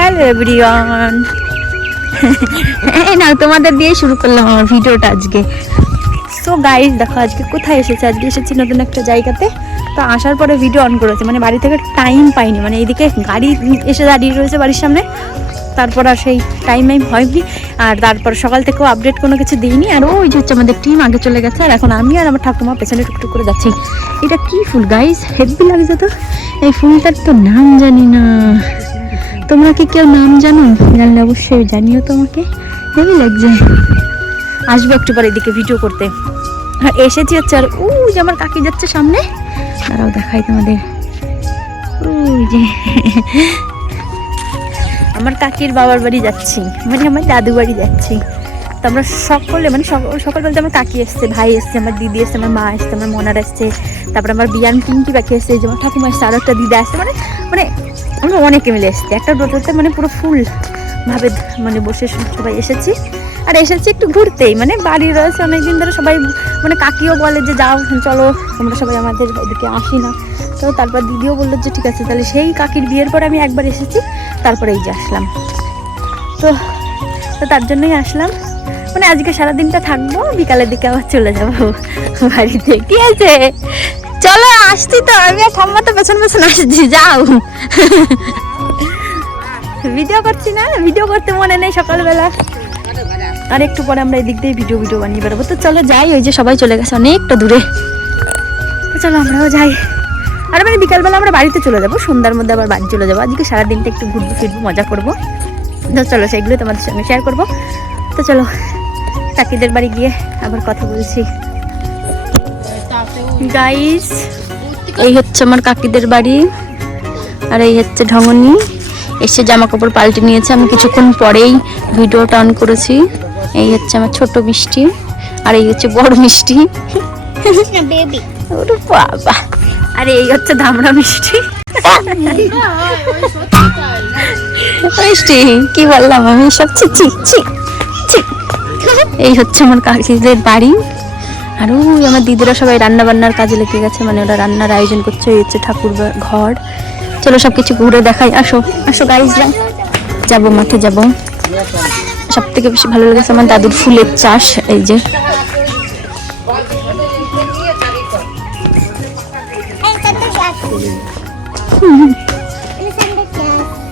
Hello everyone. না তোমাদের দিয়ে শুরু করলাম আমার ভিডিওটা আজকে। সো গাইজ দেখো আজকে কোথায় এসেছে? আজকে এসেছি নতুন একটা জায়গাতে। তো আসার পরে ভিডিও অন করেছে। মানে বাড়ি থেকে টাইম পাইনি। মানে এইদিকে গাড়ি এসে দাঁড়িয়ে রয়েছে বাড়ির সামনে। তারপর আর সেই টাইম টাইম হয়নি আর তারপর সকাল থেকেও আপডেট কোনো কিছু দিইনি। আর ওই যে হচ্ছে আমাদের টিম আগে চলে গেছে। আর এখন আমি আর আমার ঠাকুমা পেছনে টুকটুক করে যাচ্ছি। এটা কি ফুল গাইজ হেভি লাগছে তো। এই ফুলটার তো নাম জানি না। তোমরা কি কেউ নাম জানো? জানলে অবশ্যই জানিও তোমাকে। হেভি লাগছে আসব একটু পরে এদিকে ভিডিও করতে। আর এসেছি হচ্ছে আর ওই যে আমার কাকি যাচ্ছে সামনে। দাঁড়াও, দেখাই তোমাদের। যে। আমার কাকির বাবার বাড়ি যাচ্ছি মানে আমার দাদু বাড়ি যাচ্ছি। তো আমরা সকলে মানে সকল সকল বলতে আমার কাকি এসছে, ভাই এসছে, আমার দিদি এসছে, আমার মা এসছে, আমার মনার এসছে, তারপরে আমার বিয়ান পিঙ্কি পাখি এসছে যেমন ঠাকুমা এসছে আরও একটা দিদা আসছে মানে মানে আমরা অনেকে মিলে এসেছি। একটা টোটোতে মানে পুরো ফুল ভাবে মানে বসে সবাই এসেছি। আর এসেছি একটু ঘুরতেই মানে বাড়ি রয়েছে অনেকদিন ধরে সবাই মানে কাকিও বলে যে যাও, চলো তোমরা সবাই আমাদের এদিকে আসি না। তো তারপর দিদিও বলল যে ঠিক আছে, তাহলে সেই কাকির বিয়ের পরে আমি একবার এসেছি তারপরে এই যে আসলাম। তো তো তার জন্যই আসলাম। মানে আজকে সারাদিনটা থাকব, বিকালের দিকে আবার চলে যাব। বাড়িতে কি আছে? চলো! আসছি তো, আমি আর ঠাম্মা তো পেছন পেছন আসছি, যাও। ভিডিও করছি না, ভিডিও করতে মনে নেই সকালবেলা। আর একটু পরে আমরা এদিক দিয়ে ভিডিও ভিডিও বানিয়ে বেরোবো। তো চলো যাই, ওই যে সবাই চলে গেছে অনেকটা দূরে। তো চলো আমরাও যাই। আর মানে বিকালবেলা আমরা বাড়িতে চলে যাব, সন্ধ্যার মধ্যে আবার বাড়ি চলে যাব। আজকে সারাদিনটা একটু ঘুরবো, ফিরবো, মজা করব। তো চলো সেগুলো তোমাদের সঙ্গে শেয়ার করব। তো চলো, কাকিদের বাড়ি গিয়ে আবার কথা বলছি। গাইস এই হচ্ছে আমার কাকিদের বাড়ি আর এই হচ্ছে ঢঙ্গনি এসে জামা কাপড় পাল্টে নিয়েছে। আমি কিছুক্ষণ পরেই ভিডিওটা অন করেছি। এই হচ্ছে আমার ছোট মিষ্টি আর এই হচ্ছে বড় মিষ্টি। বাবা। আর এই হচ্ছে ধামড়া মিষ্টি। মিষ্টি কি বললাম আমি? সব ছি। এই হচ্ছে আমার কাকিদের বাড়ি। আর ওই আমার দিদিরা সবাই রান্না বান্নার কাজে লেগে গেছে মানে ওরা রান্নার আয়োজন করছে এই হচ্ছে ঠাকুর ঘর। চলো সব কিছু ঘুরে দেখাই। আসো আসো গাইজরা যাব, মাঠে যাব। সব থেকে বেশি ভালো লেগেছে আমার দাদুর ফুলের চাষ, এই যে।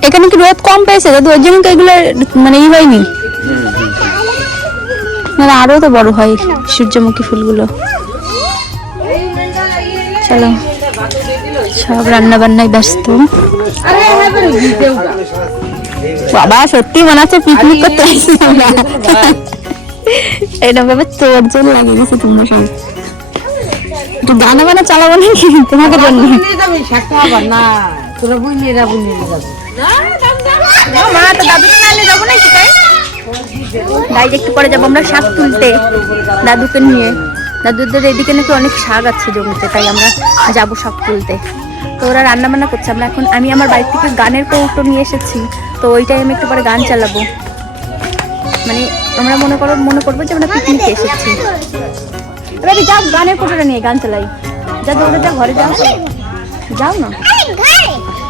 এখানে কি রোদ কম পেয়েছে? দাদু ওই জন্য এগুলো মানে ই হয়নি। না আরও তো বড় হয় সূর্যমুখী ফুলগুলো। চলো সব রান্না বান্নায় ব্যস্ত। বাবা সত্যি মনে হচ্ছে পিকনিক করতে আসছি আমরা এটা ভাবে তোর জন্য লাগিয়ে গেছে তোমরা সব। একটু গানা বানা চালাবো নাকি? তোমাকে জন্য মা তো দাদুকে না নিয়ে যাব নাকি তাই? গাইজ একটু পরে যাব আমরা শাক তুলতে দাদুকে নিয়ে। দাদুদের এদিকে নাকি অনেক শাক আছে জমিতে তাই আমরা যাব শাক তুলতে। তো ওরা রান্না বান্না করছে আমরা এখন আমি আমার বাড়ি থেকে গানের কৌটো নিয়ে এসেছি তো ওইটাই আমি একটু পরে গান চালাবো। মানে আমরা মনে করো মনে করব যে আমরা পিকনিকে এসেছি। এবার যাও গানের কৌটোটা নিয়ে গান চালাই। যা দৌড়ে যা ঘরে যাও। যাও না?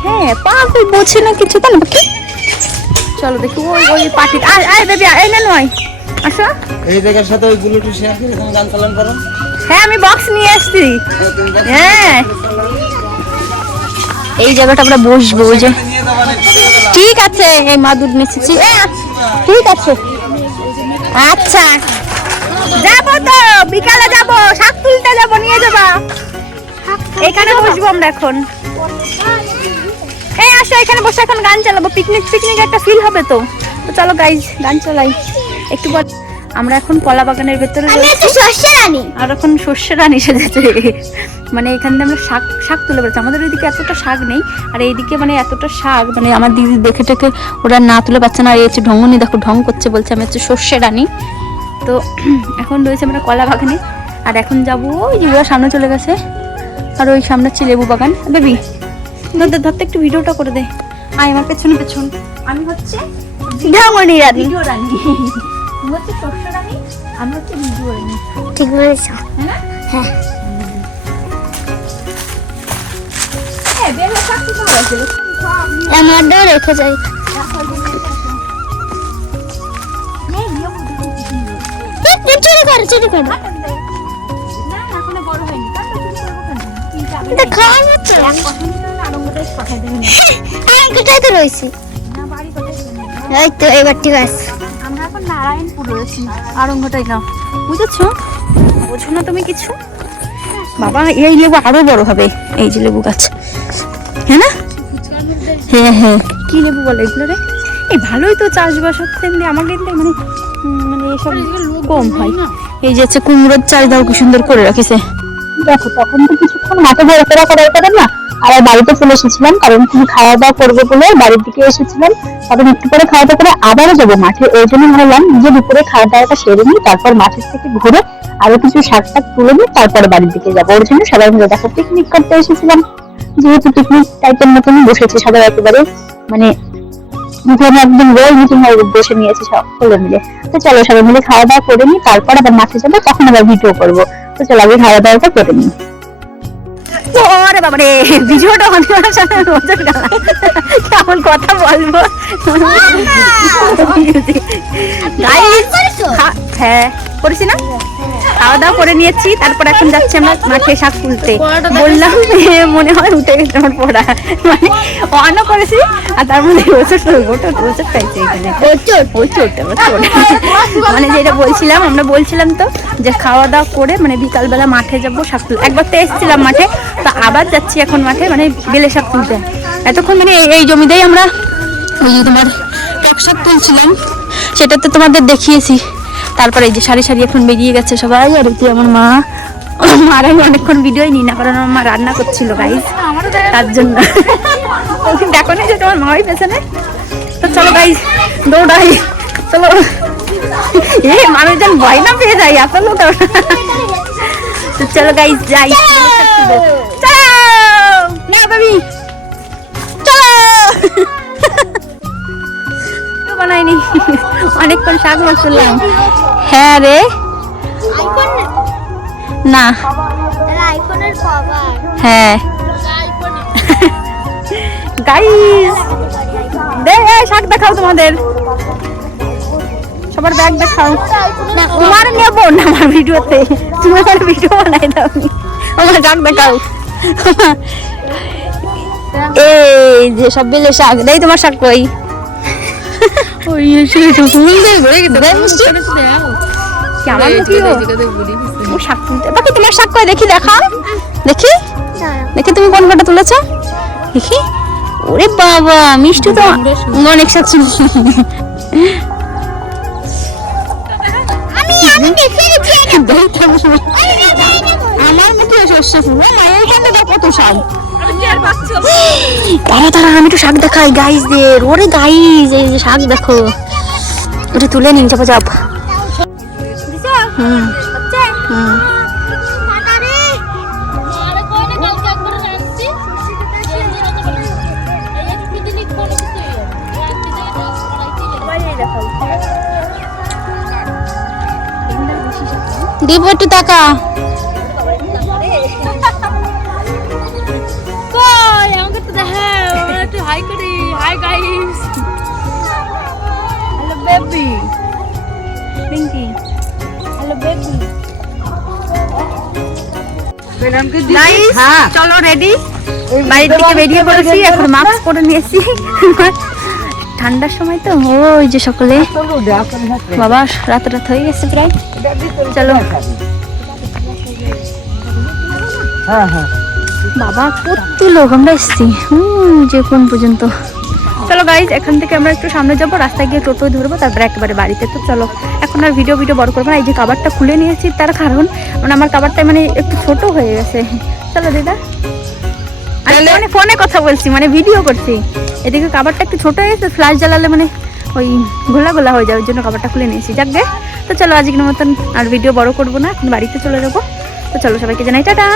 হ্যাঁ পা তুই বোঝে না কিছু তাই না? চলো দেখি ওই ওই পার্টি আয় আয় বেবি আয় না নয়। আসো। এই জায়গার সাথে ওই ব্লুটুথ শেয়ার করে এখানে গান চালান করো। হ্যাঁ আমি বক্স নিয়ে তুমি বল- হ্যাঁ। এই জায়গাটা আমরা বসবো ওই যে। ঠিক আছে এই মাদুর নেছেছি ঠিক আছে। আচ্ছা। যাব তো বিকালে যাব শাক তুলতে যাব নিয়ে যাবা। এখানে বসবো আমরা এখন। এই আসো এখানে বসে এখন গান চালাবো। পিকনিক পিকনিক একটা ফিল হবে তো। তো চলো গাইজ গান চালাই। একটু পর আমরা এখন কলা বাগানের ভেতরে আর এখন শস্য রানী সেজেছে মানে এখান থেকে আমরা শাক শাক তুলে পেরেছি আমাদের ওইদিকে এতটা শাক নেই আর এইদিকে মানে এতটা শাক মানে আমার দিদি দেখে টেকে ওরা না তুলে পাচ্ছে না। আর এই হচ্ছে ঢঙ্গনি দেখো ঢং করছে বলছে। আমি হচ্ছে শস্য রানী। তো এখন রয়েছে আমরা কলা বাগানে আর এখন যাব ওই যে ওরা সামনে চলে গেছে। আর ওই সামনে হচ্ছে লেবু বাগান। বেবি? ধরতে ধরতে একটু ভিডিওটা করে দে। আয় আমার পেছনে পেছন। আমি হচ্ছে ঢামনি রানী। ভিডিও রানী। তুমি হচ্ছে শস্য রানী আমি হচ্ছে ভিডিও রানী। ঠিক বলেছ। হ্যাঁ হ্যাঁ। রেখে যাই। চুরি করে চুরি করে। খাওয়া আমি কোথায় তো রয়েছি? বাড়ি? এই তো এবার ঠিক আছে। আমরা এখন নারায়ণপুর রয়েছি আরঙ্গটাই না বুঝেছ? বোঝো না তুমি কিছু? বাবা এই লেবু আরও বড় হবে এই যে লেবু গাছ। হ্যাঁ না? হ্যাঁ হ্যাঁ। কি লেবু বলে এগুলো রে? এই ভালোই তো চাষবাস হচ্ছে আমাদের মানে মানে এসব কম হয়। এই যে হচ্ছে কুমড়োর চাষ দাও কি সুন্দর করে রাখিছে। দেখো তখন তো কিছুক্ষণ মাঠে ঘোরাফেরা করার পরে না আবার বাড়িতে চলে এসেছিলাম, কারণ তুমি খাওয়া দাওয়া করব বলে বাড়ির দিকে এসেছিলাম। কারণ একটু পরে খাওয়া দাওয়া করে আবারও যাব মাঠে। ওই জন্য ভাবলাম যে দুপুরে খাওয়া দাওয়াটা সেরে নিই, তারপর মাঠের থেকে ঘুরে আরও কিছু শাক টাক তুলে নিই, তারপরে বাড়ির দিকে যাব। ওর জন্য সবাই মিলে দেখো পিকনিক করতে এসেছিলাম। যেহেতু পিকনিক টাইপের মতনই বসেছি সবাই একেবারে মানে যেন একদম রোল মিটিং হয়ে বসে নিয়েছি সকলে মিলে। তো চলো সবাই মিলে খাওয়া দাওয়া করে নিই, তারপর আবার মাঠে যাব, তখন আবার ভিডিও করব। তো চলো আগে খাওয়া দাওয়াটা করে নিই। ওরে বাবা রে ভিডিওটা অনেক রোজের গালা কেমন কথা বলব? হ্যাঁ করেছি না? খাওয়া দাওয়া করে নিয়েছি, তারপর এখন যাচ্ছি আমরা মাঠে শাক তুলতে। বললাম মনে হয় উঠে গেছে আমার পড়া। মানে অনও করেছি, আর তার মধ্যে ওষুধ ওটা ওষুধ এখানে। আমার চোট। মানে যেটা বলছিলাম, আমরা বলছিলাম তো যে খাওয়া দাওয়া করে মানে বিকালবেলা মাঠে যাব, শাক তুলতে একবার তো এসেছিলাম মাঠে, তো আবার যাচ্ছি এখন মাঠে মানে বেলে শাক তুলতে। এতক্ষণ মানে এই- জমিতেই আমরা ওই যে তোমার শাক তুলছিলাম সেটা তো তোমাদের দেখিয়েছি। তারপরে এই যে সারি সারি এখন বেরিয়ে গেছে সবাই আর যে আমার মা। মার আমি অনেকক্ষণ ভিডিওই নিই না কারণ আমার মা রান্না করছিল গাইজ তার জন্য। দেখো না যে তোমার মাই পেছনে? তো চলো গাইজ দৌড়াই। চলো। এ মানুষজন ভয় না পেয়ে যায় এত লোক তো চলো গাইজ যাই। চলো! না বাবি চলো! বানাইনি। অনেকক্ষণ শাক মাছ তুললাম। হ্যাঁ রে। না। হ্যাঁ। গাইস দে শাক দেখাও তোমাদের। সবার ব্যাগ দেখাও। তোমার নেব না আমার ভিডিওতে? তুমি আমার ভিডিও বানাই দাও আমার শাক দেখাও। এই যে সব বেলে শাক। দেই তোমার শাক কই? ওই এসে ফুল দিয়ে ঘুরে গেছে দেখ মিষ্টি কি আমার মুখিও ও শাক তুলতে বাকি তোমার শাক কয় দেখি দেখা দেখি দেখি তুমি কোন কটা তুলেছ দেখি ওরে বাবা মিষ্টি তো অনেক শাক ছিল শস্য ফুল মায়ের দেখো কত শাক। তারা তারা আমি একটু শাক দেখাই গাইজদের ওরে গাইজ এই যে শাক দেখো। ওটা তুলে নিন চাপা চাপ হুম। হুম। দিব একটু টাকা চলো রেডি বাড়ির দিকে বেরিয়ে পড়েছি এখন মাস্ক পরে নিয়েছি। ঠান্ডার সময় তো ওই যে সকলে। বাবা রাত রাত হয়ে গেছে প্রায়। চলো। বাবা কত লোক আমরা এসছি। হুম যে কোন পর্যন্ত। চলো গাইজ এখান থেকে আমরা একটু সামনে যাব রাস্তায় গিয়ে টোটো ধরবো তারপরে একেবারে বাড়িতে। তো চলো এখন আর ভিডিও ভিডিও বড় করব না এই যে কাবারটা খুলে নিয়েছি তার কারণ মানে আমার কাবারটা মানে একটু ছোট হয়ে গেছে। চলো দিদা। আর মানে ফোনে কথা বলছি মানে ভিডিও করছি। এদিকে কাবারটা একটু ছোট হয়ে গেছে ফ্ল্যাশ জ্বালালে মানে ওই ঘোলা ঘোলা হয়ে যায় ওই জন্য কাবারটা খুলে নিয়েছি। যাক গে। তো চলো আজকের মতন আর ভিডিও বড় করব না এখন বাড়িতে চলে যাব। তো চলো সবাইকে জানাই টাটা।